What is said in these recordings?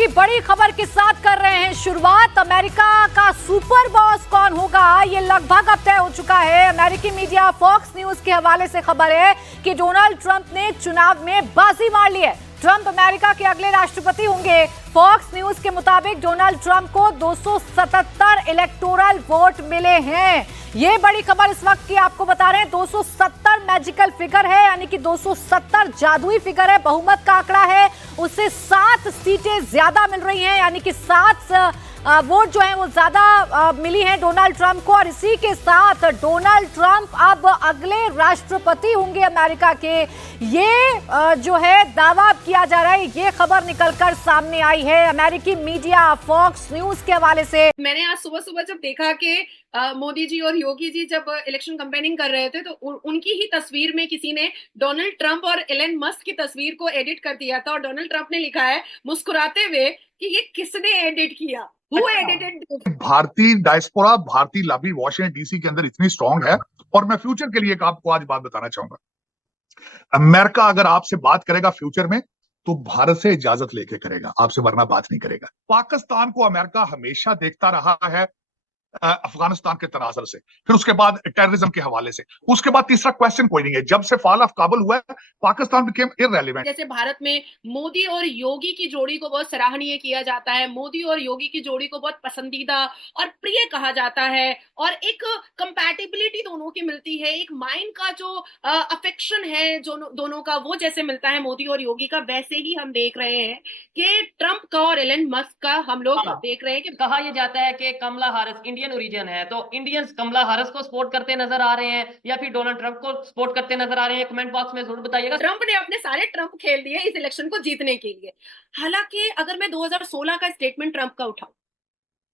की बड़ी खबर के साथ कर रहे हैं शुरुआत। अमेरिका का सुपर बॉस कौन होगा ये लगभग अब तय हो चुका है। अमेरिकी मीडिया फॉक्स न्यूज के हवाले से खबर है कि डोनाल्ड ट्रंप ने चुनाव में बाजी मार ली है। ट्रंप अमेरिका के अगले राष्ट्रपति होंगे। फॉक्स न्यूज के मुताबिक डोनाल्ड ट्रंप को 277 इलेक्टोरल वोट मिले हैं। ये बड़ी खबर इस वक्त की आपको बता रहे हैं। 270 मैजिकल फिगर है, यानी कि 270 जादुई फिगर है, बहुमत का आंकड़ा है। उससे 7 सीटें ज्यादा मिल रही हैं, यानी कि 7 वोट जो है वो ज्यादा मिली हैं डोनाल्ड ट्रंप को। और इसी के साथ डोनाल्ड ट्रंप अब अगले राष्ट्रपति होंगे अमेरिका के। ये जो है दावा किया जा रहा है, ये खबर निकलकर सामने आई है अमेरिकी मीडिया फॉक्स न्यूज के हवाले से। मैंने आज सुबह सुबह जब देखा कि मोदी जी और योगी जी जब इलेक्शन कैंपेनिंग कर रहे थे तो उनकी ही तस्वीर में किसी ने डोनाल्ड ट्रंप और एलन मस्क की तस्वीर को एडिट कर दिया था और डोनाल्ड ट्रंप ने लिखा है मुस्कुराते हुए कि ये किसने एडिट किया, हु एडिटेड दिस। भारतीय डायस्पोरा, भारतीय लॉबी वॉशिंगटन डीसी के अंदर इतनी स्ट्रांग है। और मैं फ्यूचर के लिए एक आपको आज बात बताना चाहूंगा। अमेरिका अगर आपसे बात करेगा फ्यूचर में तो भारत से इजाजत लेके करेगा, आपसे वरना बात नहीं करेगा। पाकिस्तान को अमेरिका हमेशा देखता रहा है अफगानिस्तान के तनाजर से, फिर उसके बाद टेररिज्म के हवाले से, उसके बाद तीसरा क्वेश्चन कोई नहीं है। जब से फॉल ऑफ काबुल हुआ है पाकिस्तान बिकेम इररेलेवेंट। जैसे भारत में मोदी और योगी की जोड़ी को बहुत सराहनीय किया जाता है, मोदी और योगी की जोड़ी को बहुत पसंदीदा और प्रिय कहा जाता है और एक कंपैटिबिलिटी दोनों की मिलती है, एक माइंड का जो अफेक्शन है जो दोनों का वो जैसे मिलता है मोदी और योगी का, वैसे ही हम देख रहे हैं कि ट्रंप का और एलन मस्क का हम लोग देख रहे हैं कि कहा यह जाता है कि कमला हैरिस इंडियन ओरिजिन है, तो इंडियंस कमला हैरिस को सपोर्ट करते नजर आ रहे हैं या फिर डोनाल्ड ट्रंप को सपोर्ट करते नजर आ रहे हैं। कमेंट बॉक्स में जरूर बताइएगा। ट्रंप ने अपने सारे ट्रंप खेल दिए इस इलेक्शन को जीतने के लिए। हालांकि अगर मैं 2016 का स्टेटमेंट ट्रंप का उठाऊं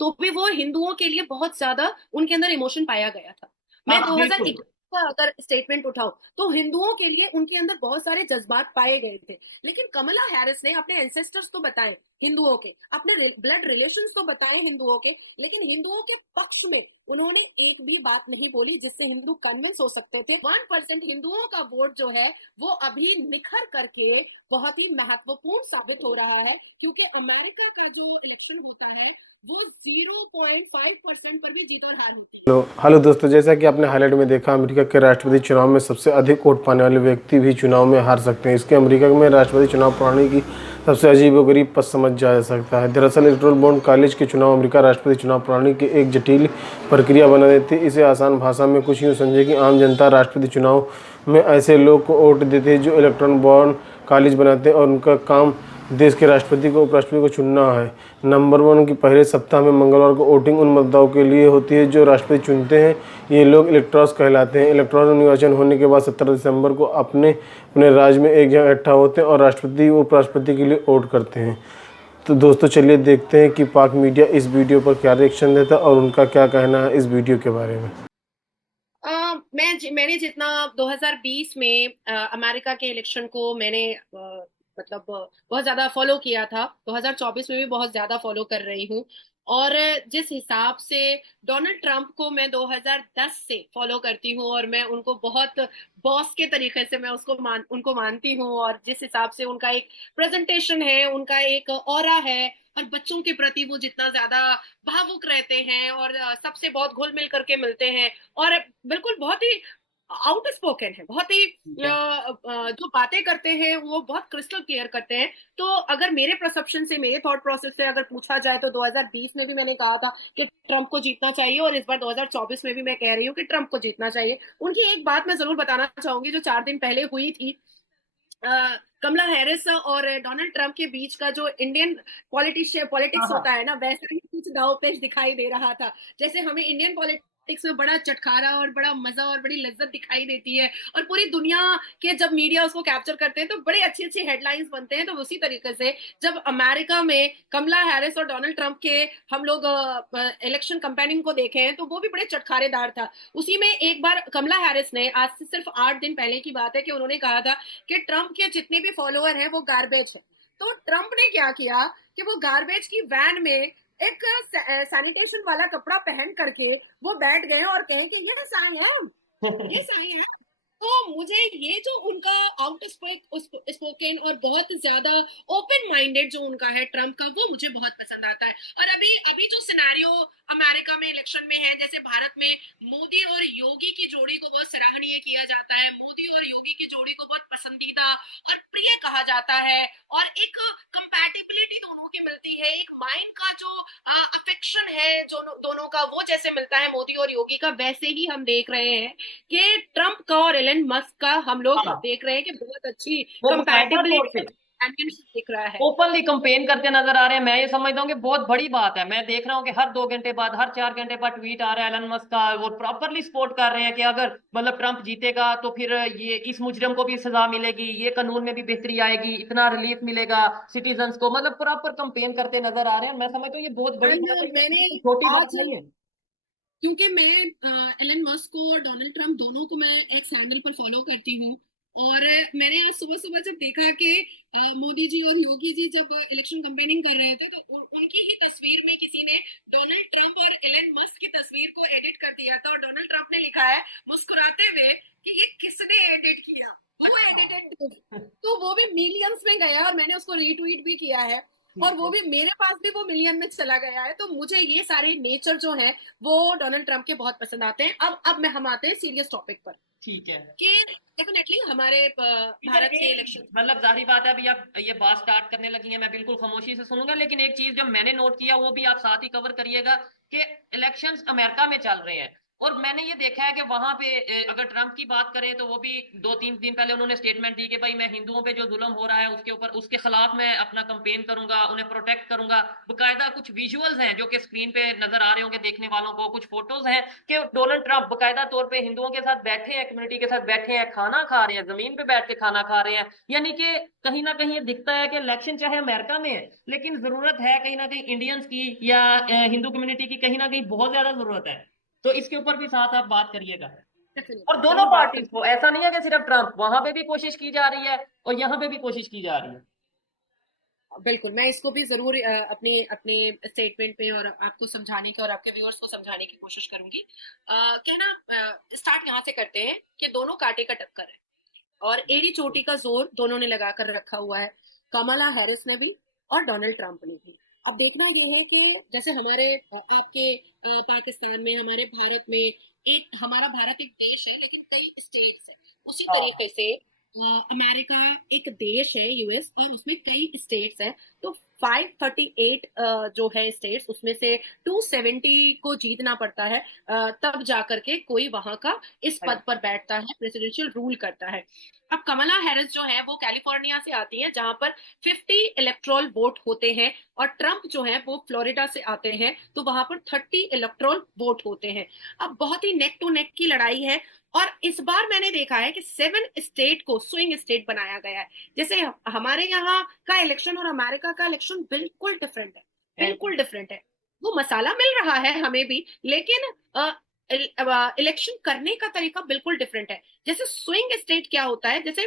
तो भी वो हिंदुओं के लिए बहुत ज्यादा उनके अंदर इमोशन पाया गया था। मैं 2021 का अगर स्टेटमेंट उठाऊं तो हिंदुओं के लिए उनके अंदर बहुत सारे जज्बात पाए गए थे। लेकिन कमला हैरिस ने अपने एंसेस्टर्स तो बताए हिंदुओं के, अपने ब्लड रिलेशंस तो बताए हिंदुओं के, लेकिन हिंदुओं के पक्ष में उन्होंने एक भी बात नहीं बोली जिससे हिंदू कन्विंस हो सकते थे। 1% हिंदुओं का वोट जो है वो अभी निखर करके बहुत ही महत्वपूर्ण साबित हो रहा है, क्योंकि अमेरिका का जो इलेक्शन होता है वो 0.5% पर भी जीत और हार होती है। हेलो दोस्तों, जैसा कि आपने हाईलाइट में देखा, अमेरिका के राष्ट्रपति चुनाव में सबसे अधिक वोट पाने वाले व्यक्ति भी चुनाव में हार सकते हैं। इसके अमेरिका में राष्ट्रपति चुनाव प्रणाली की सबसे अजीबोगरीब पद समझ जा सकता है। दरअसल इलेक्टोरल बॉन्ड कॉलेज के चुनाव अमेरिका राष्ट्रपति चुनाव प्रणाली की एक जटिल प्रक्रिया बना देती है। इसे आसान भाषा में कुछ यूँ समझे कि आम जनता राष्ट्रपति चुनाव में ऐसे लोग को वोट देते हैं जो इलेक्टोरल बॉन्ड कॉलेज बनाते हैं और उनका काम देश के राष्ट्रपति को उपराष्ट्रपति को चुनना है। नंबर 1 की पहले सप्ताह में मंगलवार को वोटिंग उन मतदाताओं के लिए होती है जो राष्ट्रपति चुनते हैं। ये लोग इलेक्टर्स कहलाते हैं। इलेक्टोरल निर्वाचन होने के बाद 17 दिसंबर को अपने अपने राज्य में एक जगह इकट्ठा होते हैं और राष्ट्रपति व उपराष्ट्रपति के लिए वोट करते हैं। तो दोस्तों चलिए देखते हैं कि पाक मीडिया इस वीडियो पर क्या रिएक्शन देता है और उनका क्या कहना है इस वीडियो के बारे में। मैंने जितना 2020 में अमेरिका के इलेक्शन को मैंने मतलब बहुत ज्यादा फॉलो किया था, 2024 में भी बहुत ज्यादा फॉलो कर रही हूँ। और जिस हिसाब से डोनाल्ड ट्रंप को मैं 2010 से फॉलो करती हूँ और मैं उनको बहुत बॉस के तरीके से मैं उनको मानती हूँ, और जिस हिसाब से उनका एक प्रेजेंटेशन है, उनका एक ऑरा है और बच्चों के प्रति वो जितना ज्यादा भावुक रहते हैं और सबसे बहुत घुल मिल करके मिलते हैं और बिल्कुल बहुत ही आउट स्पोकन है, बहुत ही जो बातें करते हैं वो बहुत क्रिस्टल क्लियर करते हैं। तो अगर मेरे परसेप्शन से, मेरे थॉट प्रोसेस से अगर पूछा जाए तो 2020 में भी मैंने कहा था कि ट्रंप को जीतना चाहिए और इस बार 2024 में भी मैं कह रही हूँ कि ट्रंप को जीतना चाहिए। उनकी एक बात मैं जरूर बताना चाहूंगी जो 4 दिन पहले हुई थी। कमला हैरिस और डोनाल्ड ट्रंप के बीच का जो इंडियन पॉलिटिक्स होता है ना, वैसा ही कुछ दांव-पेच दिखाई दे रहा था। जैसे हमें इंडियन पॉलिटिक्स में बड़ा चटखारा और बड़ा मजा और बड़ी लज्जत दिखाई देती है और पूरी दुनिया के जब मीडिया उसको कैप्चर करते हैं तो बड़े अच्छी अच्छी हेडलाइंस बनते हैं। तो उसी तरीके से जब अमेरिका में कमला हैरिस और डोनाल्ड ट्रंप के हम लोग इलेक्शन कैंपेनिंग को देखे हैं तो वो भी बड़े चटखारेदार था। उसी में एक बार कमला हैरिस ने, आज से सिर्फ 8 दिन पहले की बात है, कि उन्होंने कहा था कि ट्रंप के जितने भी फॉलोअर हैं वो गार्बेज है। तो ट्रंप ने क्या किया कि वो गार्बेज की वैन में एक सैनिटेशन वाला कपड़ा पहन करके वो बैठ गए और कहे कि ये साई है, ये सही है। तो मुझे ये जो उनका आउट स्पोकन और बहुत ज्यादा ओपन माइंडेड जो उनका है ट्रम्प का, वो मुझे बहुत पसंद आता है। और अभी अभी जो सिनेरियो अमेरिका में इलेक्शन में है, जैसे भारत में मोदी और योगी की जोड़ी को बहुत सराहनीय किया जाता है, मोदी और योगी की जोड़ी को बहुत पसंदीदा और प्रिय कहा जाता है, और एक कंपैटिबिलिटी दोनों की मिलती है, एक माइंड का जो अफेक्शन है जो दोनों का, वो जैसे मिलता है मोदी और योगी का, वैसे ही हम देख रहे हैं कि ट्रम्प का और एलन मस्क का हम लोग हाँ, देख रहे हैं कि बहुत अच्छी वो बकायदा तौर कंपैटिबिलिटी पे दिख रहा है। ओपनली कंपेन करते नजर आ रहे हैं। मैं ये समझता हूँ कि बहुत बड़ी बात है। मैं देख रहा हूँ कि हर 2 घंटे बाद, हर 4 घंटे बाद ट्वीट आ रहा है एलन मस्क का, वो प्रॉपरली सपोर्ट कर रहे हैं कि अगर मतलब ट्रम्प जीतेगा तो फिर ये इस मुजरिम को भी सजा मिलेगी, ये कानून में भी बेहतरी आएगी, इतना रिलीफ मिलेगा सिटीजन्स को, मतलब प्रॉपर कंपेन करते नजर आ रहे हैं। मैं समझता हूँ ये बहुत बड़ी बात है, मैंने ये छोटी बात आज, नहीं है। क्योंकि मैं एलन मस्क को और डोनाल्ड ट्रम्प दोनों को मैं एक्स हैंडल पर फॉलो करती हूँ, और मैंने आज सुबह सुबह जब देखा कि मोदी जी और योगी जी जब इलेक्शन कैंपेनिंग कर रहे थे, तो उनकी ही तस्वीर में किसी ने डोनाल्ड ट्रम्प और एलन मस्क की तस्वीर को एडिट कर दिया था, और डोनाल्ड ट्रम्प ने लिखा है मुस्कुराते हुए कि ये किसने एडिट किया, वो एडिटेड, तो वो भी मिलियंस में गया, और मैंने उसको रीट्वीट भी किया है, और वो भी मेरे पास भी वो मिलियन में चला गया है। तो मुझे ये सारे नेचर जो है वो डोनाल्ड ट्रम्प के बहुत पसंद आते हैं। अब हम आते हैं सीरियस टॉपिक पर, ठीक है कि डेफिनेटली हमारे भारत के इलेक्शन, मतलब जाहिर बात है, अभी आप ये बात स्टार्ट करने लगी है, मैं बिल्कुल खामोशी से सुनूंगा, लेकिन एक चीज जो मैंने नोट किया वो भी आप साथ ही कवर करिएगा कि इलेक्शंस अमेरिका में चल रहे हैं, और मैंने ये देखा है कि वहां पे अगर ट्रम्प की बात करें तो वो भी 2-3 दिन पहले उन्होंने स्टेटमेंट दी कि भाई मैं हिंदुओं पे जो जुल्म हो रहा है उसके ऊपर, उसके खिलाफ मैं अपना कंपेन करूंगा, उन्हें प्रोटेक्ट करूंगा। बकायदा कुछ विजुअल्स हैं जो कि स्क्रीन पे नजर आ रहे होंगे देखने वालों को, कुछ फोटोज हैं कि डोनाल्ड ट्रम्प बकायदा तौर पे हिंदुओं के साथ बैठे हैं, कम्युनिटी के साथ बैठे हैं, खाना खा रहे हैं, जमीन पे बैठ के खाना खा रहे हैं। यानी कि कहीं ना कहीं ये दिखता है कि इलेक्शन चाहे अमेरिका में है, लेकिन जरूरत है कहीं ना कहीं इंडियंस की या हिंदू कम्युनिटी की कहीं ना कहीं बहुत ज्यादा जरूरत है। तो इसके ऊपर भी साथ आप बात करिएगा। और दोनों जरूर बात पार्टीज को, ऐसा नहीं है कि सिर्फ ट्रम्प, वहां पे भी कोशिश की जा रही है और यहाँ पे भी कोशिश की जा रही है। बिल्कुल, मैं इसको भी जरूर अपने अपने स्टेटमेंट पे और आपको समझाने की और आपके व्यूअर्स को समझाने की कोशिश करूंगी। कहना स्टार्ट यहाँ से करते हैं कि दोनों कांटे का टक्कर है, और एड़ी चोटी का जोर दोनों ने लगा कर रखा हुआ है, कमला हैरिस ने भी और डोनाल्ड ट्रंप ने भी। अब देखना ये है कि जैसे हमारे आपके पाकिस्तान में, हमारे भारत में, एक हमारा भारत एक देश है लेकिन कई स्टेट्स है, उसी तरीके से अमेरिका एक देश है यूएस, और उसमें कई स्टेट्स है। तो 538 जो है स्टेट्स, उसमें से 270 को जीतना पड़ता है, तब जाकर के कोई वहां का इस पद पर बैठता है, प्रेसिडेंशियल रूल करता है। अब कमला हैरिस जो है वो कैलिफोर्निया से आती है, जहां पर 50 इलेक्ट्रोल वोट होते हैं, और ट्रंप जो है वो फ्लोरिडा से आते हैं, तो वहां पर 30 इलेक्ट्रोल वोट होते हैं। अब बहुत ही नेक टू नेक की लड़ाई है, और इस बार मैंने देखा है कि 7 स्टेट को स्विंग स्टेट बनाया गया है। जैसे हमारे यहाँ का इलेक्शन और अमेरिका का इलेक्शन बिल्कुल डिफरेंट है, बिल्कुल डिफरेंट है। वो मसाला मिल रहा है हमें भी, लेकिन इलेक्शन करने का तरीका बिल्कुल डिफरेंट है। जैसे स्विंग स्टेट क्या होता है, जैसे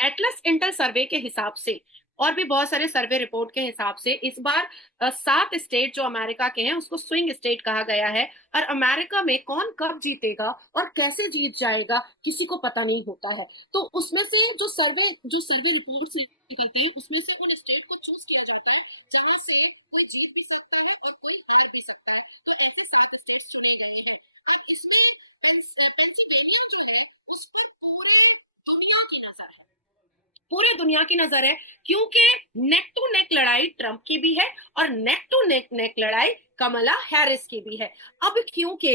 एटलस इंटर सर्वे के हिसाब से और भी बहुत सारे सर्वे रिपोर्ट के हिसाब से इस बार 7 स्टेट जो अमेरिका के हैं उसको स्विंग स्टेट कहा गया है, और अमेरिका में कौन कब जीतेगा और कैसे जीत जाएगा किसी को पता नहीं होता है। तो उसमें से जो सर्वे रिपोर्ट्स निकलते हैं उसमें से उन स्टेट को चूज किया जाता है जहां से कोई जीत भी सकता है और कोई हार भी सकता है। तो ऐसे 7 स्टेट चुने गए हैं। अब इसमें पेंसिल्वेनिया जो है उस पर पूरे दुनिया की नजर है, पूरे दुनिया की नजर है, क्योंकि नेक टू नेक लड़ाई ट्रंप की भी है और नेक टू नेक लड़ाई कमला हैरिस की भी है। अब क्योंकि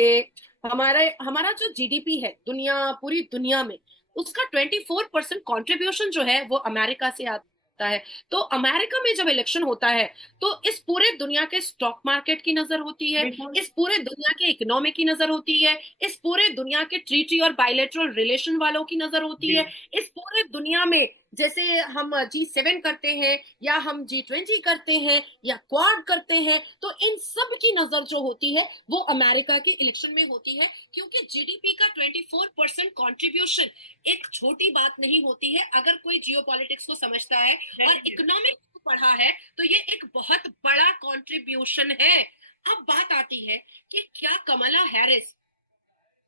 हमारा जो जीडीपी है पूरी दुनिया में, उसका 24% कॉन्ट्रीब्यूशन जो है वो अमेरिका से आता है। तो अमेरिका में जब इलेक्शन होता है तो इस पूरे दुनिया के स्टॉक मार्केट की नजर होती है, इस पूरे दुनिया के इकोनॉमी की नजर होती है, इस पूरे दुनिया के ट्रीटी और बायलैटरल रिलेशन वालों की नजर होती है, इस पूरे दुनिया में जैसे हम G7 करते हैं या हम G20 करते हैं या क्वाड करते हैं, तो इन सब की नजर जो होती है वो अमेरिका के इलेक्शन में होती है, क्योंकि जीडीपी का 24% कंट्रीब्यूशन एक छोटी बात नहीं होती है। अगर कोई जियोपॉलिटिक्स को समझता है और इकोनॉमिक्स को पढ़ा है तो ये एक बहुत बड़ा कंट्रीब्यूशन है। अब बात आती है कि क्या कमला हैरिस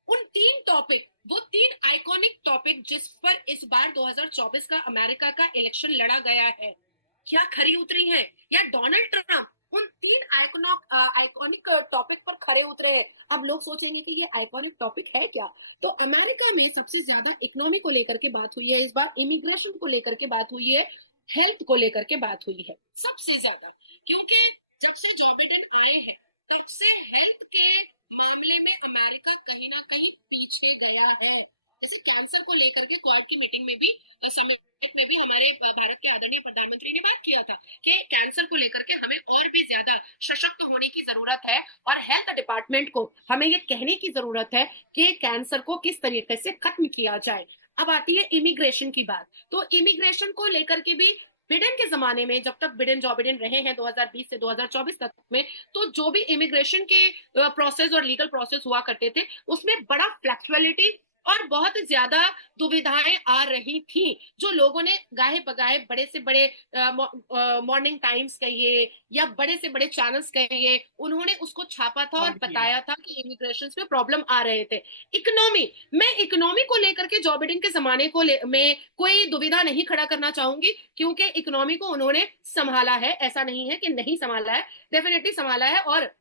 उन 3 टॉपिक वो 3 आइकॉनिक टॉपिक जिस पर इस बार 2024 का अमेरिका का इलेक्शन लड़ा गया है, क्या खरी उतरी है या डोनाल्ड ट्रंप उन 3 आइकॉनिक टॉपिक पर खरे उतरे हैं? अब लोग सोचेंगे कि ये आइकॉनिक टॉपिक है क्या। तो अमेरिका में सबसे ज्यादा इकोनॉमी को लेकर के बात हुई है इस बार, इमिग्रेशन को लेकर के बात हुई है, हेल्थ को लेकर के बात हुई है सबसे ज्यादा, क्योंकि जब से जो बाइडेन आए हैं तब से हेल्थ के मामले में अमेरिका कहीं ना कहीं पीछे गया है। जैसे कैंसर को लेकर के क्वाड की मीटिंग में भी, समिट में भी हमारे भारत के आदरणीय प्रधानमंत्री ने बात किया था कि कैंसर को लेकर के हमें और भी ज्यादा सशक्त होने की जरूरत है और हेल्थ डिपार्टमेंट को हमें ये कहने की जरूरत है कि कैंसर को किस तरीके से खत्म किया जाए। अब आती है इमिग्रेशन की बात। तो इमिग्रेशन को लेकर के भी बिडेन के जमाने में, जब तक बिडेन जो बिडेन रहे हैं 2020 से 2024 तक में, तो जो भी इमिग्रेशन के प्रोसेस और लीगल प्रोसेस हुआ करते थे उसमें बड़ा फ्लेक्सिबिलिटी और बहुत ज्यादा दुविधाएं आ रही थी। जो लोगों ने गाहे बगाहे बड़े से बड़े मॉर्निंग टाइम्स कहिए या बड़े से बड़े चैनल्स कहिए, उन्होंने उसको छापा था और बताया था कि इमिग्रेशन में प्रॉब्लम आ रहे थे। इकोनॉमी को लेकर के जो बिडेन के जमाने में कोई दुविधा नहीं खड़ा करना चाहूंगी, क्योंकि इकोनॉमी को उन्होंने संभाला है, ऐसा नहीं है कि नहीं संभाला है, डेफिनेटली संभाला है। और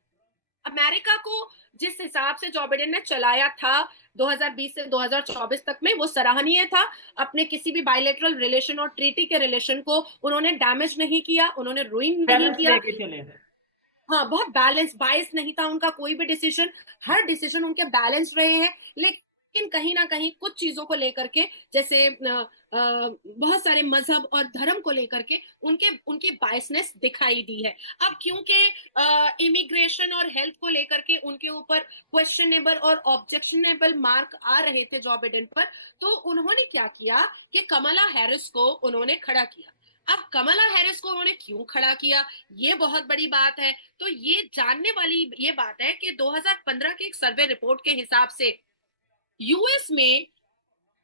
अमेरिका को जिस हिसाब से जो बिडेन ने चलाया था 2020 से 2024 तक में, वो सराहनीय था। अपने किसी भी बायलैटरल रिलेशन और ट्रीटी के रिलेशन को उन्होंने डैमेज नहीं किया, उन्होंने रुइन नहीं किया। हाँ, बहुत बैलेंस, बायस नहीं था उनका कोई भी डिसीजन, हर डिसीजन उनके बैलेंस रहे हैं। लेकिन कहीं ना कहीं कुछ चीजों को लेकर के, जैसे बहुत सारे मजहब और धर्म को लेकर के उनकी बायसनेस दिखाई दी है। अब क्योंकि इमिग्रेशन और हेल्थ को लेकर के उनके ऊपर क्वेश्चनेबल और ऑब्जेक्शनेबल मार्क आ रहे थे जो बिडेन पर, तो उन्होंने क्या किया कि कमला हैरिस को उन्होंने खड़ा किया। अब कमला हैरिस को उन्होंने क्यों खड़ा किया, ये बहुत बड़ी बात है। तो ये जानने वाली ये बात है कि 2015 के एक सर्वे रिपोर्ट के हिसाब से यूएस में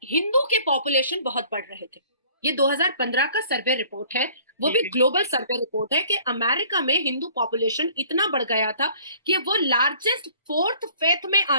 हिंदू के पॉपुलेशन बहुत बढ़ रहे थे। ये 2015 का सर्वे रिपोर्ट है, वो भी ग्लोबल सर्वे रिपोर्ट है कि अमेरिका में हिंदू पॉपुलेशन इतना बढ़ गया था कि वो लार्जेस्ट फोर्थ फेथ में आ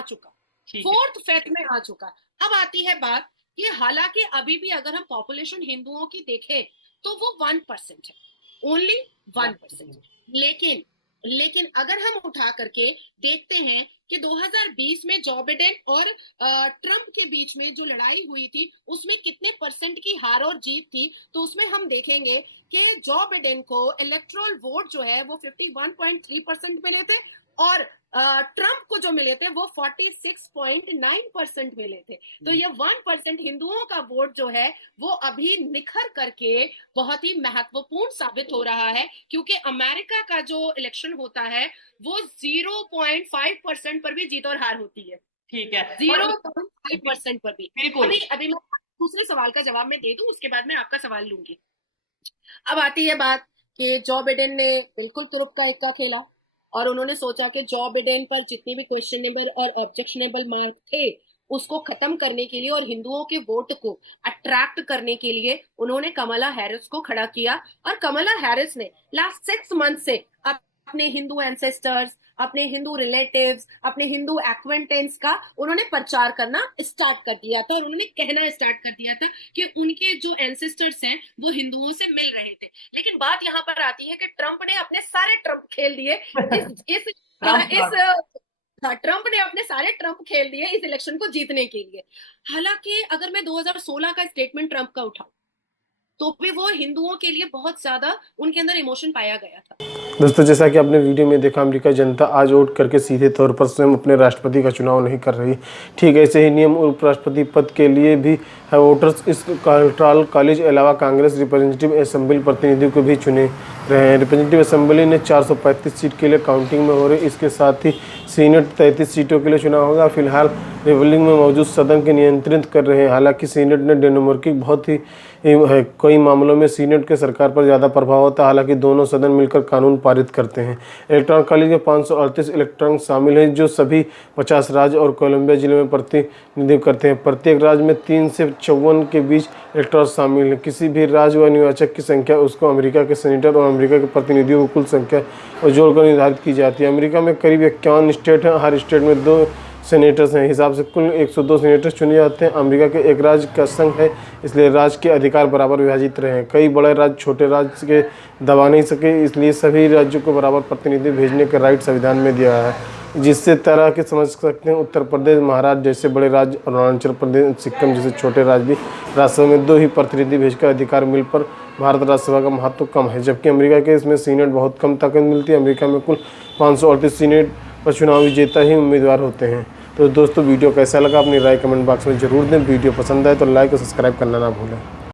चुका। अब आती है बात कि हालांकि अभी भी अगर हम पॉपुलेशन हिंदुओं की देखें तो वो 1% है, ओनली 1%। लेकिन अगर हम उठा करके देखते हैं कि 2020 में जो बिडेन और ट्रंप के बीच में जो लड़ाई हुई थी उसमें कितने परसेंट की हार और जीत थी, तो उसमें हम देखेंगे कि जो बिडेन को इलेक्टोरल वोट जो है वो 51.3% मिले थे और ट्रंप को जो मिले थे वो 46.9% मिले थे। तो ये 1% हिंदुओं का वोट जो है वो अभी निखर करके बहुत ही महत्वपूर्ण साबित हो रहा है, क्योंकि अमेरिका का जो इलेक्शन होता है वो 0.5% पर भी जीत और हार होती है। ठीक है, 0.5% पर भी। अभी मैं दूसरे सवाल का जवाब मैं दे दूं, उसके बाद मैं आपका सवाल लूंगी। अब आती है बात कि जो बिडेन ने बिल्कुल तुरुप का इक्का खेला और उन्होंने सोचा कि जो बिडेन पर जितने भी क्वेश्चनेबल और ऑब्जेक्शनेबल मार्क थे उसको खत्म करने के लिए और हिंदुओं के वोट को अट्रैक्ट करने के लिए उन्होंने कमला हैरिस को खड़ा किया। और कमला हैरिस ने लास्ट 6 मंथ से अपने हिंदू एंसेस्टर्स, अपने हिंदू रिलेटिव्स, अपने हिंदू एक्वेंटेंस का उन्होंने प्रचार करना स्टार्ट कर दिया था और उन्होंने कहना स्टार्ट कर दिया था कि उनके जो एंसेस्टर्स हैं वो हिंदुओं से मिल रहे थे। लेकिन बात यहाँ पर आती है कि ट्रंप ने अपने सारे ट्रंप खेल दिए ट्रंप ने अपने सारे ट्रंप खेल दिए इस इलेक्शन को जीतने के लिए। हालांकि अगर मैं 2016 का स्टेटमेंट ट्रंप का उठाऊं तो भी वो हिंदुओं के लिए बहुत ज्यादा उनके अंदर इमोशन पाया गया था। दोस्तों, जैसा कि आपने वीडियो में देखा, अमेरिका जनता आज वोट करके सीधे तौर पर स्वयं अपने राष्ट्रपति का चुनाव नहीं कर रही। ठीक ऐसे ही नियम उपराष्ट्रपति पद के लिए भी है। वोटर्स इस इलेक्टोरल कॉलेज के अलावा कांग्रेस रिप्रेजेंटेटिव असेंबली प्रतिनिधियों को भी चुने रहे हैं। रिप्रेजेंटेटिव असेंबली ने 435 सीट के लिए काउंटिंग में हो रही, इसके साथ ही सीनेट 33 सीटों के लिए चुनाव होगा। फिलहाल रिवलिंग में मौजूद सदन के नियंत्रित कर रहे हैं। हालांकि सीनेट ने डेमोक्रेटिक बहुत ही है, कई मामलों में सीनेट के सरकार पर ज़्यादा प्रभाव होता है। हालांकि दोनों सदन मिलकर कानून पारित करते हैं। इलेक्टोरल कॉलेज में 538 इलेक्ट्रॉन शामिल हैं, जो सभी 50 राज्य और कोलंबिया जिले में प्रतिनिधित्व करते हैं। प्रत्येक राज्य में 3 से 54 के बीच इलेक्टोरल शामिल हैं। किसी भी राज्य व निर्वाचक की संख्या उसको अमेरिका के सेनेटर और अमेरिका के प्रतिनिधियों की कुल संख्या और जोड़कर निर्धारित की जाती है। अमेरिका में करीब 51 स्टेट हैं। हर स्टेट में 2 सीनेटर्स हैं। हिसाब से कुल 102 सीनेटर्स चुने जाते हैं। अमेरिका के एक राज्य का संघ है, इसलिए राज्य के अधिकार बराबर विभाजित रहे हैं। कई बड़े राज्य छोटे राज्य के दबा नहीं सके, इसलिए सभी राज्यों को बराबर प्रतिनिधि भेजने का राइट संविधान में दिया है। जिससे तरह के समझ सकते हैं उत्तर प्रदेश, महाराष्ट्र जैसे बड़े राज्य और अरुणाचल प्रदेश, सिक्किम जैसे छोटे राज्य भी राज्यसभा में 2 ही प्रतिनिधि भेजकर अधिकार मिल पर भारत राज्यसभा का महत्व कम है, जबकि अमेरिका के इसमें सीनेट बहुत कम ताकत मिलती है। अमेरिका में कुल 538 सीनेट पर चुनाव विजेता ही उम्मीदवार होते हैं। तो दोस्तों वीडियो कैसा लगा अपनी राय कमेंट बॉक्स में जरूर दें। वीडियो पसंद आए तो लाइक और सब्सक्राइब करना ना भूलें।